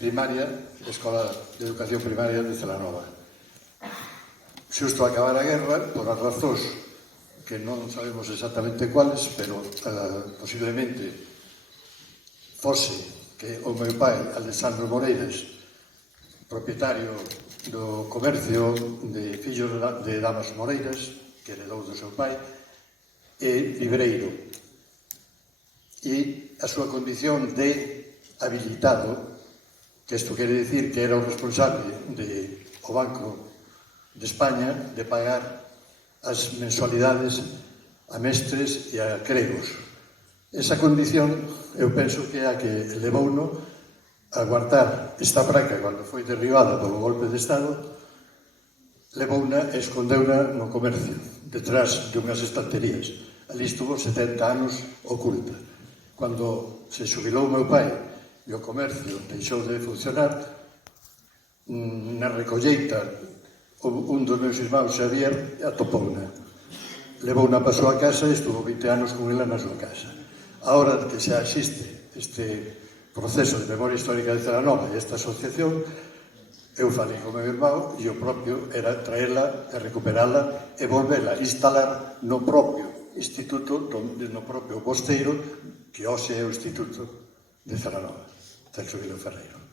primaria, Escola de Educación Primaria de Celanova. Xusto a acabar a guerra, por as razóns que non sabemos exactamente cuáles, pero posiblemente fose que o meu pai, Alessandro Moreiras, propietario do comercio de fillos de damas Moreiras, que heredou do seu pai, e libreiro. E a súa condición de habilitado, que isto quere dicir que era o responsable do Banco de España de pagar as mensualidades a mestres e a cregos. Esa condición, eu penso que é a que levouno a guardar esta praca cando foi derribada polo golpe de Estado, levouna e escondeuna no comercio, detrás de unhas estanterías. Ali estuvo 70 anos oculta. Cando se xubilou meu pai e o comercio deixou de funcionar, na recolleita un dos meus irmãos, Xavier, atopouna. Levouna para a súa casa e estuvo 20 anos con ela na súa casa. Ahora que xa existe este proceso de memoria histórica de Celanova e esta asociación, eu falei con meu irmão e o propio era traela e recuperala e volvela a instalar no propio instituto, no propio Bosteiro, que hoxe é o Instituto de Celanova, Celso Vila Ferreiro.